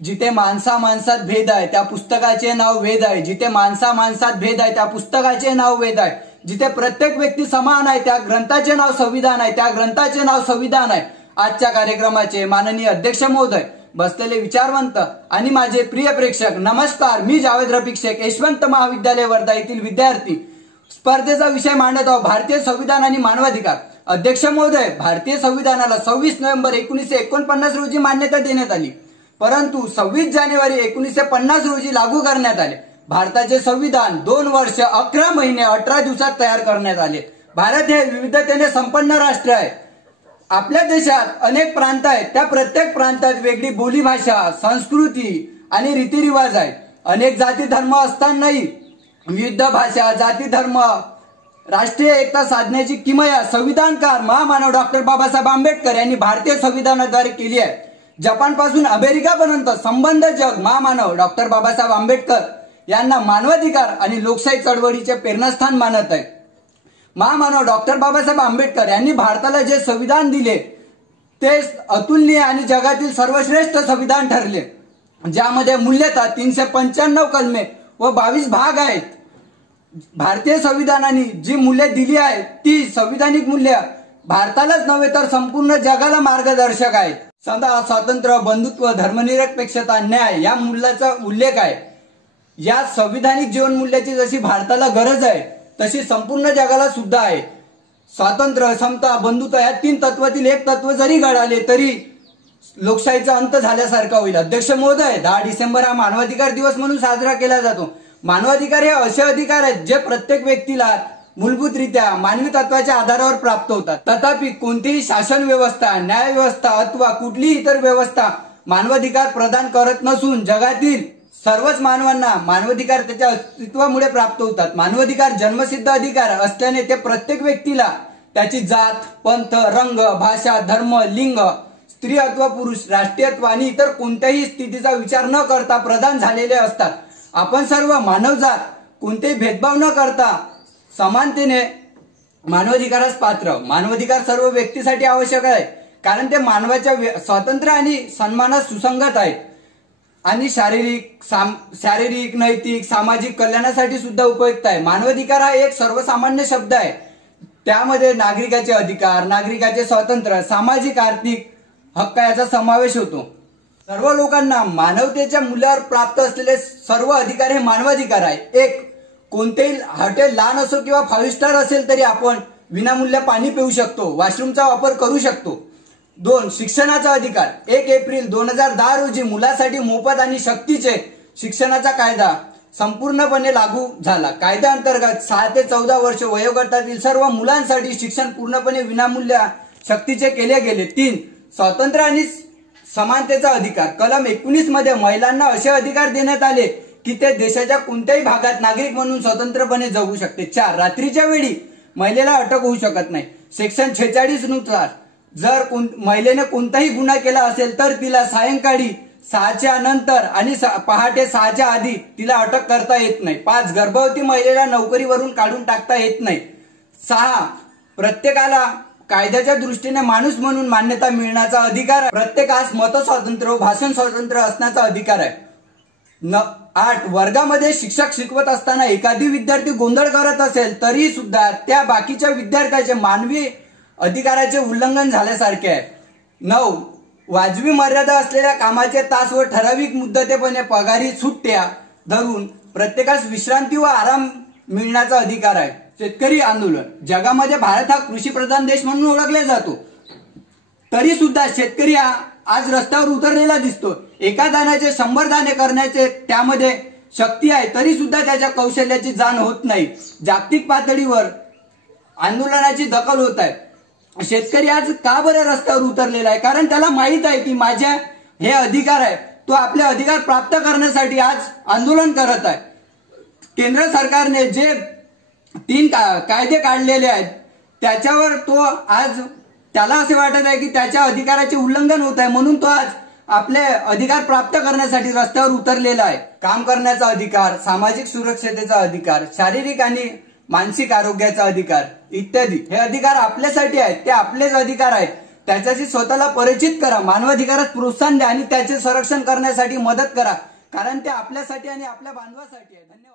जिथे माणसा माणसात भेद आहे त्या पुस्तकाचे नाव वेद आहे। जिथे माणसा माणसात भेद आहे त्या पुस्तकाचे नाव वेद आहे। जिथे प्रत्येक व्यक्ती समान आहे त्या ग्रंथाचे नाव संविधान आहे। त्या ग्रंथाचे नाव संविधान आहे। आजच्या कार्यक्रमाचे माननीय अध्यक्ष महोदय, बसलेले विचारवंत आणि माझे प्रिय प्रेक्षक, नमस्कार। मी जावेद रफिक शेख, यशवंत महाविद्यालय वर्धा येथील विद्यार्थी, स्पर्धेचा विषय मांडत आहोत भारतीय संविधान आणि मानवाधिकार। अध्यक्ष महोदय, भारतीय संविधानाला 26 नोव्हेंबर 1949 रोजी मान्यता देण्यात आली, परंतु 26 जानेवारी 1950 रोजी लागू करण्यात आले। भारताचे संविधान 2 वर्ष 11 महिने 18 दिवसात तयार करण्यात आले। भारत हे विविधतेने संपन्न राष्ट्र आहे। आपल्या देशात अनेक प्रांत आहेत, त्या प्रत्येक प्रांतात वेगळी बोली भाषा, संस्कृती आणि रीतिरिवाज आहेत। अनेक जाती धर्म असतानाही विविध भाषा, जाती धर्म, राष्ट्रीय एकता साधण्याची किमया संविधानकार महामानव डॉक्टर बाबासाहेब आंबेडकर यांनी भारतीय संविधानाद्वारे केली आहे। जपान पासून अमेरिकापर्यंत संबंध जग महामानव डॉक्टर बाबासाहेब आंबेडकर यांना मानवाधिकार आणि लोकशाही चळवळीचे प्रेरणास्थान मानत आहे। महामानव डॉक्टर बाबासाहेब आंबेडकर यांनी भारताला जे संविधान दिले ते अतुलनीय आणि जगातील सर्वश्रेष्ठ संविधान ठरले, ज्यामध्ये मूल्यतः 395 कलमे व 22 भाग आहेत। भारतीय संविधानाने जी मूल्ये दिली आहेत ती संविधानिक मूल्य भारतालाच नव्हे तर संपूर्ण जगाला मार्गदर्शक आहेत। सदा स्वातंत्र्य, बंधुत्व, धर्मनिरपेक्षता, न्याय या मूल्याचा उल्लेख आहे। या संविधानिक जीवन मूल्याची जशी भारताला गरज आहे तशी संपूर्ण जगाला सुद्धा आहे। स्वातंत्र्य, समता, बंधुत्व या 3 तत्वातील एक तत्व जरी गळाले तरी लोकशाहीचा अंत झाल्यासारखा होईल। अध्यक्ष महोदय, 10 डिसेंबर हा मानवाधिकार दिवस म्हणून साजरा केला जातो। मानवाधिकार हे असे अधिकार आहेत जे प्रत्येक व्यक्तीला मूलभूतरित्या मानवी तत्वाच्या आधारावर प्राप्त होतात। तथापि कोणतीही शासन व्यवस्था, न्याय व्यवस्था अथवा कुठलीही इतर व्यवस्था मानवाधिकार प्रदान करत नसून जगातील सर्वच मानवांना मानवाधिकार त्याच्या अस्तित्वामुळे प्राप्त होतात। मानवाधिकार जन्मसिद्ध अधिकार असल्याने ते प्रत्येक व्यक्तीला त्याची जात, पंथ, रंग, भाषा, धर्म, लिंग, स्त्री अथवा पुरुष, राष्ट्रीयत्व आणि इतर कोणत्याही स्थितीचा विचार न करता प्रदान झालेले असतात। आपण सर्व मानवजात कोणतेही भेदभाव न करता समानतेने मानवाधिकारास पात्र। मानवाधिकार सर्व व्यक्तीसाठी आवश्यक आहे, कारण ते मानवाच्या स्वातंत्र्य आणि सन्मानास सुसंगत आहेत आणि शारीरिक, नैतिक, सामाजिक कल्याणासाठी सुद्धा उपयुक्त आहे। मानवाधिकार हा एक सर्वसामान्य शब्द आहे। त्यामध्ये नागरिकाचे अधिकार, नागरिकाचे स्वातंत्र्य, सामाजिक, आर्थिक हक्क याचा समावेश होतो। सर्व लोकांना मानवतेच्या मूल्यावर प्राप्त असलेले सर्व अधिकार हे मानवाधिकार आहे। 1. कोणतेही हॉटेल लहान असो किंवा 5 स्टार असेल तरी आपण विनामूल्य पाणी पिऊ शकतो, वॉशरूमचा वापर करू शकतो। 2. शिक्षणाचा अधिकार। 1 एप्रिल 2010 रोजी मुलासाठी मोफत आणि सक्तीचे शिक्षणाचा कायदा संपूर्णपणे लागू झाला। कायद्याअंतर्गत 6 ते 14 वर्ष वयोगटातील सर्व मुलांसाठी शिक्षण पूर्णपणे विनामूल्य सक्तीचे केले गेले। 3. स्वातंत्र्य आणि समानतेचा अधिकार। कलम 19 मध्ये महिलांना असे अधिकार देण्यात आले की ते देशाच्या कोणत्याही भागात नागरिक म्हणून स्वतंत्रपणे जगू शकते। 4. रात्रीच्या वेळी महिलेला अटक होऊ शकत नाही। सेक्शन 46 नुसार जर महिलेने कोणताही गुन्हा केला असेल तर तिला सायंकाळी 6च्या नंतर आणि पहाटे 6च्या आधी तिला अटक करता येत नाही। 5. गर्भवती महिलेला नोकरीवरून काढून टाकता येत नाही। 6. प्रत्येकाला कायद्याच्या दृष्टीने माणूस म्हणून मान्यता मिळण्याचा अधिकार आहे। प्रत्येकास मत स्वातंत्र्य व भाषण स्वातंत्र्य असण्याचा अधिकार आहे। 8. वर्गामध्ये शिक्षक शिकवत असताना एखादी विद्यार्थी गोंधळ करत असेल तरी सुद्धा त्या बाकीच्या विद्यार्थ्याचे मानवी अधिकाराचे उल्लंघन झाल्यासारखे आहे। 9. वाजवी मर्यादा असलेल्या कामाचे तास व ठराविक मुदतीपणे पगारी सुट्ट्या धरून प्रत्येकास विश्रांती व आराम मिळण्याचा अधिकार आहे। शेतकरी आंदोलन। जगामध्ये भारत हा कृषी प्रधान देश म्हणून ओळखला जातो, तरी सुद्धा शेतकरी हा आज रस्त्यावर उतरलेला दिसतो। एका दाण्याचे 100 दाणे करण्याचे त्यामध्ये शक्ती आहे, तरी सुद्धा त्याच्या कौशल्याची जाण होत नाही। जागतिक पातळीवर आंदोलनाची दखल होत आहे। शेतकरी आज का बरं रस्त्यावर उतरलेला आहे? कारण त्याला माहित आहे की माझ्या हे अधिकार आहे, तो आपले अधिकार प्राप्त करण्यासाठी आज आंदोलन करत आहे। केंद्र सरकारने जे 3 कायदे काढलेले आहेत त्याच्यावर तो आज त्याला असे वाटत आहे की त्याच्या अधिकाराचे उल्लंघन होत आहे, म्हणून तो आज आपले अधिकार प्राप्त करण्यासाठी रस्त्यावर उतरलेला आहे। काम करण्याचा अधिकार, सामाजिक सुरक्षतेचा अधिकार, शारीरिक आणि मानसिक आरोग्याचा अधिकार इत्यादी हे अधिकार आपल्यासाठी आहेत, ते आपलेच अधिकार आहेत। त्याच्याशी स्वतःला परिचित करा, मानवाधिकारास प्रोत्साहन द्या आणि त्याचे संरक्षण करण्यासाठी मदत करा, कारण ते आपल्यासाठी आणि आपल्या बांधवासाठी आहे. धन्यवाद.